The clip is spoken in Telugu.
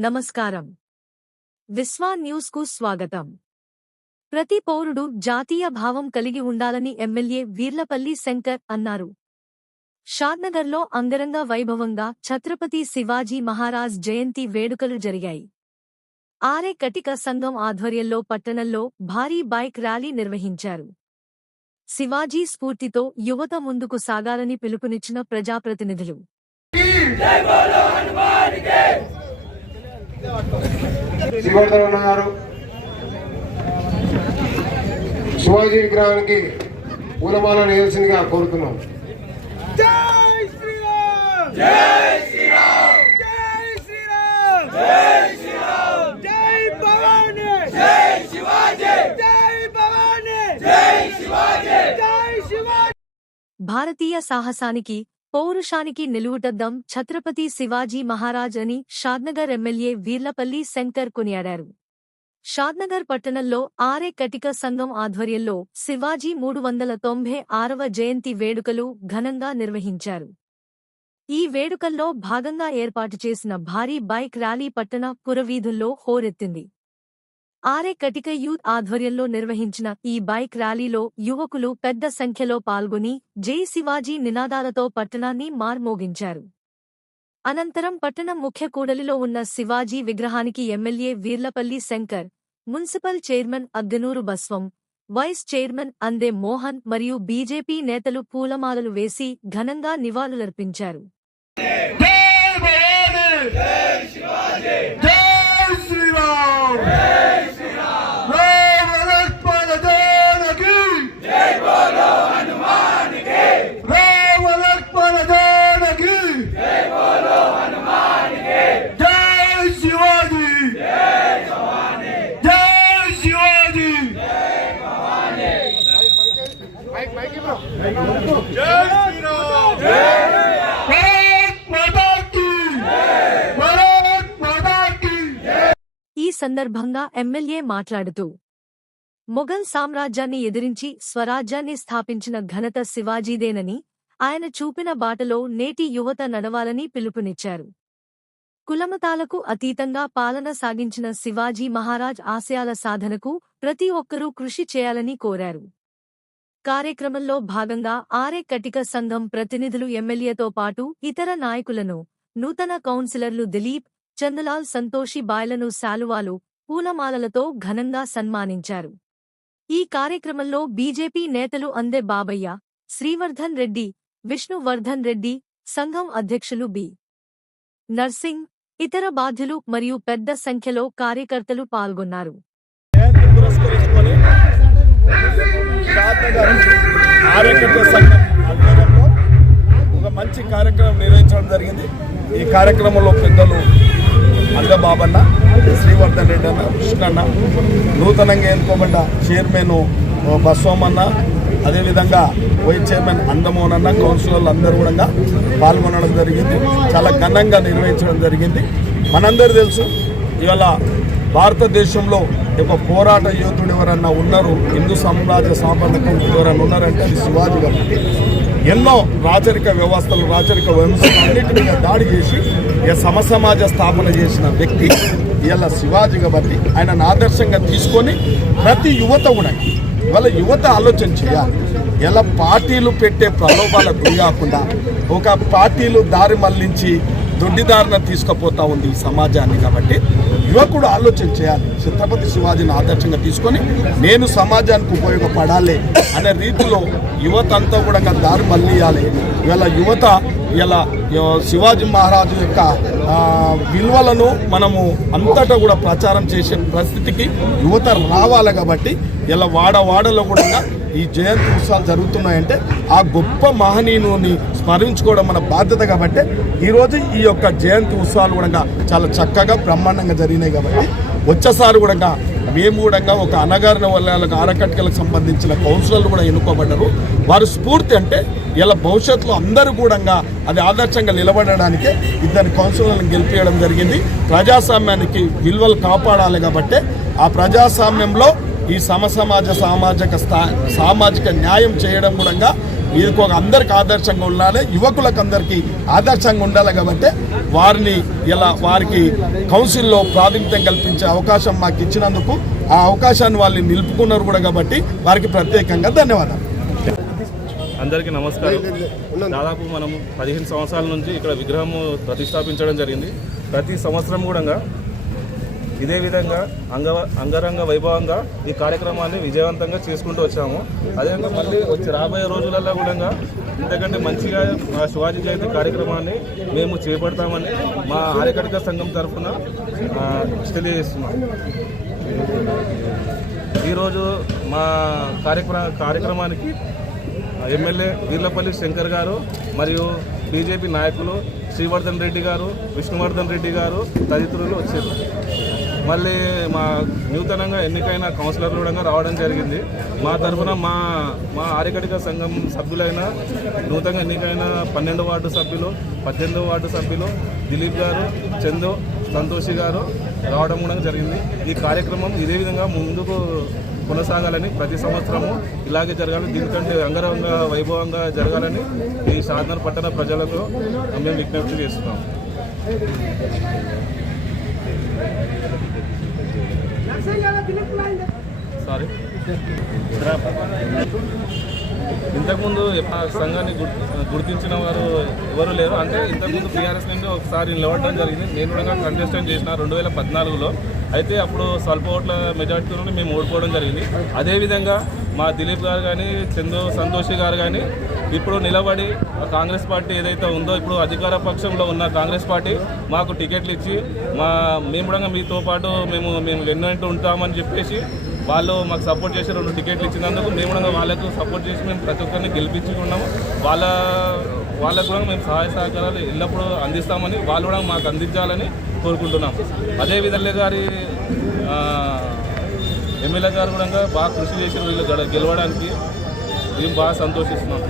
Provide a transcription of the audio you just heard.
నమస్కారం. విశ్వా న్యూస్కు స్వాగతం. ప్రతి పౌరుడు జాతీయ భావం కలిగి ఉండాలని ఎమ్మెల్యే వీర్లపల్లి శంకర్ అన్నారు. షాద్నగర్లో అంగరంగ వైభవంగా ఛత్రపతి శివాజీ మహారాజ్ జయంతి వేడుకలు జరిగాయి. ఆరే కటిక సంఘం ఆధ్వర్యంలో పట్టణంలో భారీ బైక్ ర్యాలీ నిర్వహించారు. శివాజీ స్ఫూర్తితో యువత ముందుకు సాగాలని పిలుపునిచ్చిన ప్రజాప్రతినిధులు. శ్రీవర్ధన్ గారు. శివాజీ విగ్రహానికి పూలమాల వేయాల్సిందిగా కోరుతున్నాం. భారతీయ సాహసానికి పౌరుషానికి నిలువుటద్దం ఛత్రపతి శివాజీ మహారాజ్ అని షాద్నగర్ ఎమ్మెల్యే వీర్లపల్లి శంకర్ కొనియాడారు. షాద్నగర్ పట్టణంలో ఆరే కటిక సంఘం ఆధ్వర్యంలో శివాజీ మూడు వందల తొంభై ఆరవ జయంతి వేడుకలు ఘనంగా నిర్వహించారు. ఈ వేడుకల్లో భాగంగా ఏర్పాటు చేసిన భారీ బైక్ ర్యాలీ పట్టణ పురవీధుల్లో హోరెత్తింది. ఆరే కటిక యూత్ ఆధ్వర్యంలో నిర్వహించిన ఈ బైక్ ర్యాలీలో యువకులు పెద్ద సంఖ్యలో పాల్గొని జై శివాజీ నినాదాలతో పట్టణాన్ని మార్మోగించారు. అనంతరం పట్టణం ముఖ్య కూడలిలో ఉన్న శివాజీ విగ్రహానికి MLA Veerlapalli Shankar municipal chairman Agganuru Baswam vice chairman Ande Mohan మరియు బీజేపీ నేతలు పూలమాలలు వేసి ఘనంగా నివాళులర్పించారు జై భవానీ జై శివాజీ జై శ్రీరామ్ జై శ్రీరామ్ రామ లక్ష్మణ జానకి జై బోలో హనుమాన్కి రామ లక్ష్మణ జానకి జై బోలో హనుమాన్కి జై శివాజీ జై భవానీ జై శివాజీ జై భవానీ జై శ్రీరామ్ భారత్ మాతా కీ భారత్ మాతా కీ ఈ సందర్భంగా ఎమ్మెల్యే మాట్లాడుతూ మొఘల్ సామ్రాజ్యాన్ని ఎదిరించి స్వరాజ్యాన్ని స్థాపించిన ఘనత శివాజీదేనని ఆయన చూపిన బాటలో నేటి యువత నడవాలని పిలుపునిచ్చారు. కులమతాలకు అతీతంగా పాలన సాగించిన శివాజీ మహారాజ్ ఆశయాల సాధనకు ప్రతి ఒక్కరూ కృషి చేయాలని కోరారు. కార్యక్రమంలో భాగంగా ఆరే కటిక సంఘం ప్రతినిధులు ఎమ్మెల్యేతో పాటు ఇతర నాయకులను నూతన కౌన్సిలర్లు దిలీప్ చందలాల్ సంతోషి బాయ్లను శాలువాలు పూలమాలలతో ఘనంగా సన్మానించారు. ఈ కార్యక్రమంలో బీజేపీ నేతలు అందే బాబయ్య శ్రీవర్ధన్ రెడ్డి విష్ణువర్ధన్ రెడ్డి సంఘం అధ్యక్షులు బి. నర్సింగ్ ఇతర బాధ్యులు మరియు పెద్ద సంఖ్యలో కార్యకర్తలు పాల్గొన్నారు. ఒక మంచి కార్యక్రమం నిర్వహించడం జరిగింది. ఈ కార్యక్రమంలో పెద్దలు అందబాబన్న శ్రీవర్ధన్ రెడ్డి అన్న కృష్ణన్న నూతనంగా ఎన్నుకోబడ్డ చైర్మన్ బస్వామన్న అదేవిధంగా వైస్ చైర్మన్ అందమోహన్ అన్న కౌన్సిలర్లు అందరూ కూడా పాల్గొనడం జరిగింది. చాలా ఘనంగా నిర్వహించడం జరిగింది. మనందరూ తెలుసు ఇవాళ భారతదేశంలో ఒక పోరాట యోధుడు ఎవరన్నా ఉన్నారు? హిందూ సామ్రాజ్య స్థాపనకు ఎవరన్నా ఉన్నారంటే అది శివాజీ గారు. ఎన్నో రాచరిక వ్యవస్థలు రాచరిక వ్యవస్థలు అన్నిటి మీద దాడి చేసి సమసమాజ స్థాపన చేసిన వ్యక్తి ఇలా శివాజీ కాబట్టి ఆయనను ఆదర్శంగా తీసుకొని ప్రతి యువత కూడా ఇవాళ యువత ఆలోచన చేయాలి. ఇలా పార్టీలు పెట్టే ప్రలోభాలకు గురి కాకుండా ఒక పార్టీలు దారి మళ్ళించి దొడ్డిదారిన తీసుకుపోతా ఉంది ఈ సమాజాన్ని కాబట్టి యువకుడు ఆలోచన చేయాలి. ఛత్రపతి శివాజీని ఆదర్శంగా తీసుకొని నేను సమాజానికి ఉపయోగపడాలి అనే రీతిలో యువత అంతా కూడా దారి మళ్ళీయాలి ఇవాళ యువత ఇలా శివాజీ మహారాజు యొక్క విలువలను మనము అంతటా కూడా ప్రచారం చేసే పరిస్థితికి యువత రావాలి కాబట్టి ఇలా వాడవాడలో కూడా ఈ జయంతి ఉత్సవాలు జరుగుతున్నాయంటే ఆ గొప్ప మహనీయుని స్మరించుకోవడం మన బాధ్యత కాబట్టి ఈరోజు ఈ యొక్క జయంతి ఉత్సవాలు కూడా చాలా చక్కగా బ్రహ్మాండంగా జరిగినాయి కాబట్టి వచ్చేసారి కూడా మేము కూడా ఒక అనగారిన వాళ్ళకి ఆరకట్కలకు సంబంధించిన కౌన్సిలర్లు కూడా ఎన్నుకోబడ్డారు. వారు స్ఫూర్తి అంటే ఇలా భవిష్యత్తులో అందరూ కూడా అది ఆదర్శంగా నిలబడడానికే ఇద్దరు కౌన్సిలర్లను గెలిపించడం జరిగింది. ప్రజాస్వామ్యానికి విలువలు కాపాడాలి కాబట్టి ఆ ప్రజాస్వామ్యంలో ఈ సమసమాజ సామాజిక స్థా సామాజిక న్యాయం చేయడం కూడా ఇది ఒక అందరికి ఆదర్శంగా ఉండాలి యువకులకు అందరికీ ఆదర్శంగా ఉండాలి కాబట్టి వారిని ఇలా వారికి కౌన్సిల్లో ప్రాతినిధ్యం కల్పించే అవకాశం మాకు ఇచ్చినందుకు ఆ అవకాశాన్ని వాళ్ళు నిలుపుకున్నారు కూడా కాబట్టి వారికి ప్రత్యేకంగా ధన్యవాదాలు. అందరికీ నమస్కారం. దాదాపు మనం పదిహేను సంవత్సరాల నుంచి ఇక్కడ విగ్రహం ప్రతిష్టాపించడం జరిగింది. ప్రతి సంవత్సరం కూడా ఇదే విధంగా అంగ అంగరంగ వైభవంగా ఈ కార్యక్రమాన్ని విజయవంతంగా చేసుకుంటూ వచ్చాము. అదేవిధంగా మళ్ళీ వచ్చి రాబోయే రోజులలో కూడా ఇంతకంటే మంచిగా మా శివాజీ జయంతి కార్యక్రమాన్ని మేము చేపడతామని మా ఆర్యకటిక సంఘం తరఫున తెలియజేస్తున్నాం. ఈరోజు మా కార్యక్రమ కార్యక్రమానికి ఎమ్మెల్యే వీర్లపల్లి శంకర్ గారు మరియు బీజేపీ నాయకులు శ్రీవర్ధన్ రెడ్డి గారు విష్ణువర్ధన్ రెడ్డి గారు తదితరులు వచ్చారు. మళ్ళీ మా నూతనంగా ఎన్నికైన కౌన్సిలర్లు కూడా రావడం జరిగింది. మా తరఫున మా మా ఆరికటిక సంఘం సభ్యులైన నూతనంగా ఎన్నికైన పన్నెండు వార్డు సభ్యులు పద్దెనిమిది వార్డు సభ్యులు దిలీప్ గారు చందు సంతోషి గారు రావడం కూడా జరిగింది. ఈ కార్యక్రమం ఇదే విధంగా ముందుకు కొనసాగాలని ప్రతి సంవత్సరము ఇలాగే జరగాలి. దీనికంటే అంగరంగ వైభవంగా జరగాలని ఈ సాధన పట్టణ ప్రజలకు మేము విజ్ఞప్తి చేస్తున్నాం సంఘాన్ని గుర్తించిన వారు ఎవరు లేరు. అంటే ఇంతకుముందు బీఆర్ఎస్ నుండి ఒకసారి నిలబడడం జరిగింది. నేను కూడా కంటెస్టెంట్ చేసిన రెండు వేల పద్నాలుగులో. అయితే అప్పుడు స్వల్ప ఓట్ల మెజార్టీతో మేము ఓడిపోవడం జరిగింది. అదేవిధంగా మా దిలీప్ గారు కానీ చందు సంతోషి గారు కానీ ఇప్పుడు నిలబడి కాంగ్రెస్ పార్టీ ఏదైతే ఉందో ఇప్పుడు అధికార పక్షంలో ఉన్న కాంగ్రెస్ పార్టీ మాకు టికెట్లు ఇచ్చి మా మేము కూడా మీతో పాటు మేము మేము వెన్నంటూ ఉంటామని చెప్పేసి వాళ్ళు మాకు సపోర్ట్ చేసి రెండు టికెట్లు ఇచ్చినందుకు మేము కూడా వాళ్ళకు సపోర్ట్ చేసి మేము ప్రతి ఒక్కరిని గెలిపించుకున్నాము. వాళ్ళ వాళ్ళకు కూడా మేము సహాయ సహకారాలు ఎల్లప్పుడూ అందిస్తామని వాళ్ళు కూడా మాకు అందించాలని కోరుకుంటున్నాం. అదే విధంగా గారి ఎమ్మెల్యే గారు కూడా బాగా కృషి చేసి వీళ్ళు గెలవడానికి మేము బాగా సంతోషిస్తున్నాం.